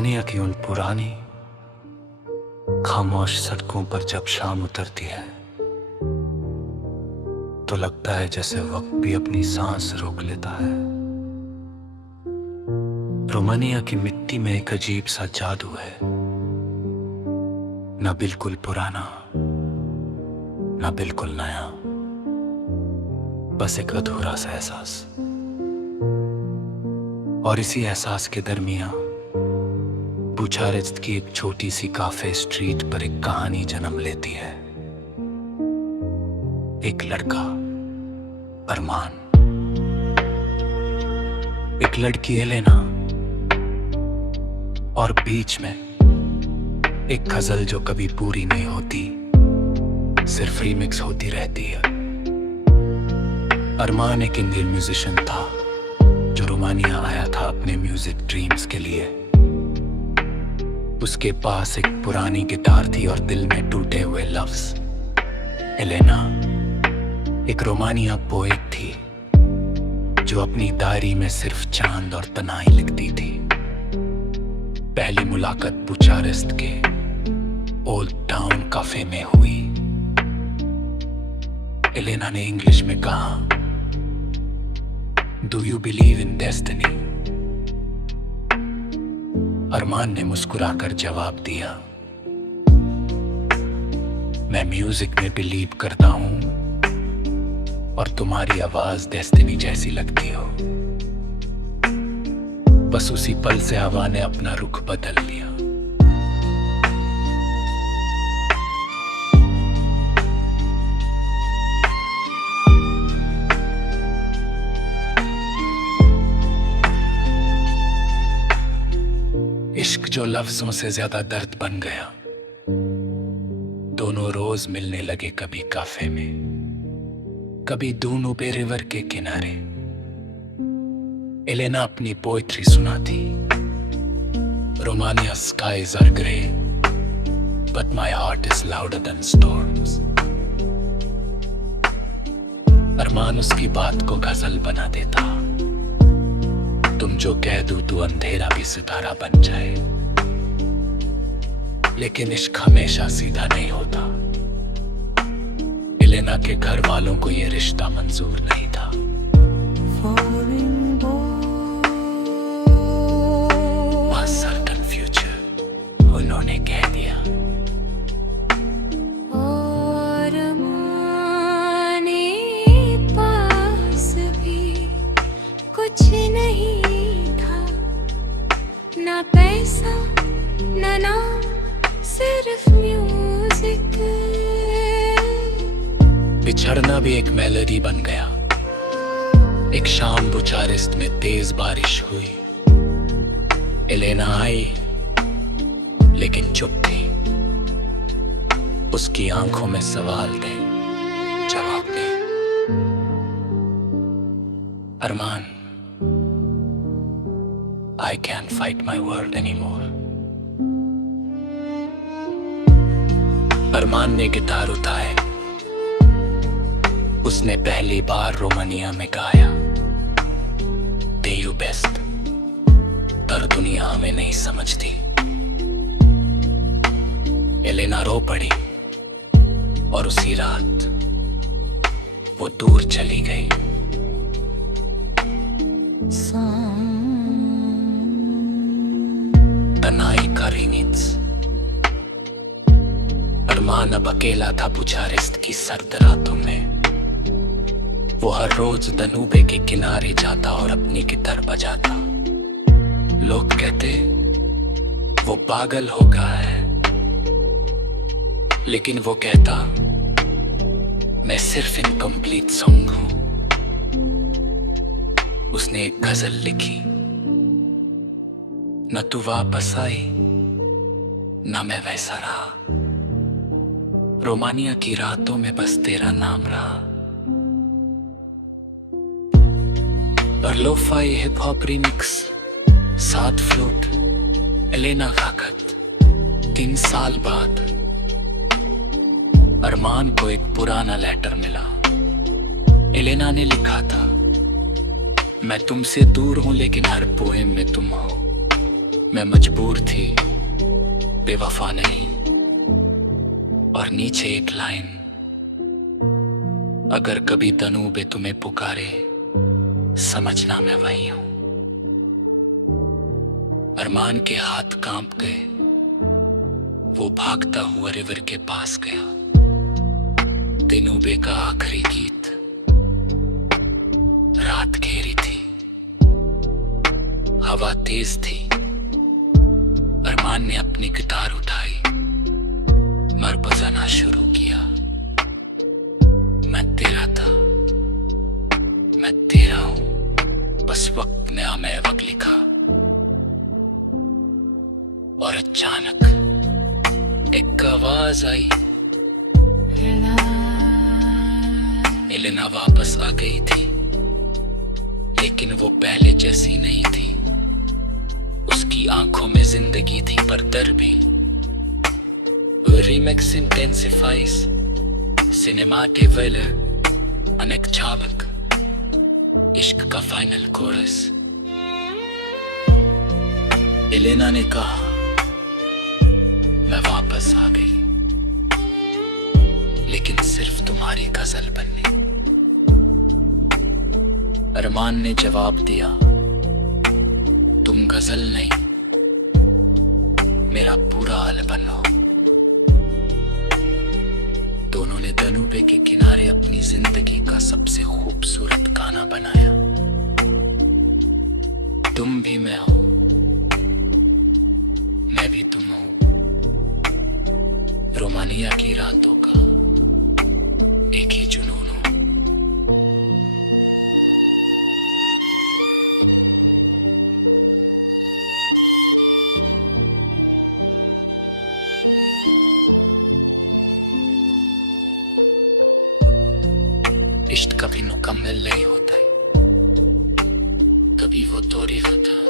Romania की उन पुरानी खामोश सड़कों पर जब शाम उतरती है तो लगता है जैसे वक्त भी अपनी सांस रोक लेता है। रोमानिया की मिट्टी में एक अजीब सा जादू है, ना बिल्कुल पुराना ना बिल्कुल नया, बस एक अधूरा सा एहसास। और इसी एहसास के दरमियान बुचारेस्ट की एक छोटी सी काफे स्ट्रीट पर एक कहानी जन्म लेती है। एक लड़का अरमान, एक लड़की एलेना और बीच में एक गजल जो कभी पूरी नहीं होती, सिर्फ रीमिक्स होती रहती है। अरमान एक इंडियन म्यूजिशियन था जो रोमानिया आया था अपने म्यूजिक ड्रीम्स के लिए। उसके पास एक पुरानी गिटार थी और दिल में टूटे हुए लफ्ज। एलेना एक रोमानिया पोएट थी जो अपनी डायरी में सिर्फ चांद और तन्हाई लिखती थी। पहली मुलाकात बुचारेस्ट के ओल्ड टाउन कैफे में हुई। एलेना ने इंग्लिश में कहा, do you believe in destiny? Armaan ने मुस्कुराकर जवाब दिया, मैं म्यूजिक में बिलीव करता हूं और तुम्हारी आवाज डेस्टिनी जैसी लगती हो। बस उसी पल से हवा ने अपना रुख बदल लिया। इश्क जो लफ्जों से ज्यादा दर्द बन गया। दोनों रोज मिलने लगे, कभी काफे में, कभी दूनों पे रिवर के किनारे। एलेना अपनी पोएट्री सुनाती, Romania skies are grey, but my heart is louder than storms। अरमान उसकी बात को गजल बना देता, तुम जो कह दो तू अंधेरा भी सितारा बन जाए। लेकिन इश्क हमेशा सीधा नहीं होता। एलेना के घर वालों को यह रिश्ता मंजूर नहीं था। A certain future, उन्होंने कह दिया। और माने पास भी कुछ नहीं था, ना पैसा ना नाम, सिर्फ म्यूजिक। बिछड़ना भी एक मेलोडी बन गया। एक शाम बुचारेस्ट में तेज बारिश हुई। एलेना आई लेकिन चुप थी। उसकी आंखों में सवाल थे, जवाब नहीं। अरमान, I can't fight my world anymore। अरमान ने गिटार उठाए। उसने पहली बार रोमानिया में गाया, दे यू बेस्ट, पर दुनिया हमें नहीं समझती। एलेना रो पड़ी और उसी रात वो दूर चली गई। तन्हाई का रिमिक्स। अरमान अब अकेला था बुचारेस्ट की सर्द रातों में। वो हर रोज दनूबे के किनारे जाता और अपनी गिटार बजाता। लोग कहते वो पागल हो गया है, लेकिन वो कहता मैं सिर्फ इनकम्प्लीट सॉन्ग हूं। उसने एक गजल लिखी, न तू वापस आई न मैं वैसा रहा, रोमानिया की रातों में बस तेरा नाम रहा। और lofi hip hop remix, 7 flute, Elena गाकत। 3 साल बाद अरमान को एक पुराना लेटर मिला। एलेना ने लिखा था, मैं तुमसे दूर हूं लेकिन हर पोएम में तुम हो। मैं मजबूर थी, बेवफा नहीं। और नीचे एक लाइन, अगर कभी तनूबे तुम्हें पुकारे, समझना मैं वही हूं। अरमान के हाथ कांप गए, वो भागता हुआ रिवर के पास गया। तनूबे का आखिरी गीत, रात घेरी थी, हवा तेज थी। अरमान ने अपनी गिटार उठाई, मर बजाना शुरू किया। मैं तेरा था, मैं तेरा हूं, बस वक्त ने हमें वक्त लिखा। और अचानक एक आवाज आई, एलेना वापस आ गई थी, लेकिन वो पहले जैसी नहीं थी। उसकी आंखों में जिंदगी थी, पर डर भी। Remix intensifies, सिनेमाटे वेले अनेक झालक, इश्क का फाइनल कोरस। एलेना ने कहा, मैं वापस आ गई, लेकिन सिर्फ तुम्हारी गजल बनने। अरमान ने जवाब दिया, तुम गजल नहीं, मेरा पूरा अलबन हो। दोनों ने तनूबे के किनारे अपनी जिंदगी का सबसे खूबसूरत गाना बनाया। तुम भी मैं हो, मैं भी तुम हूं, रोमानिया की रातों का एक ही जुनून हो। इश्क कभी मुकम्मल नहीं होता है, कभी वो तोरीफ होता है।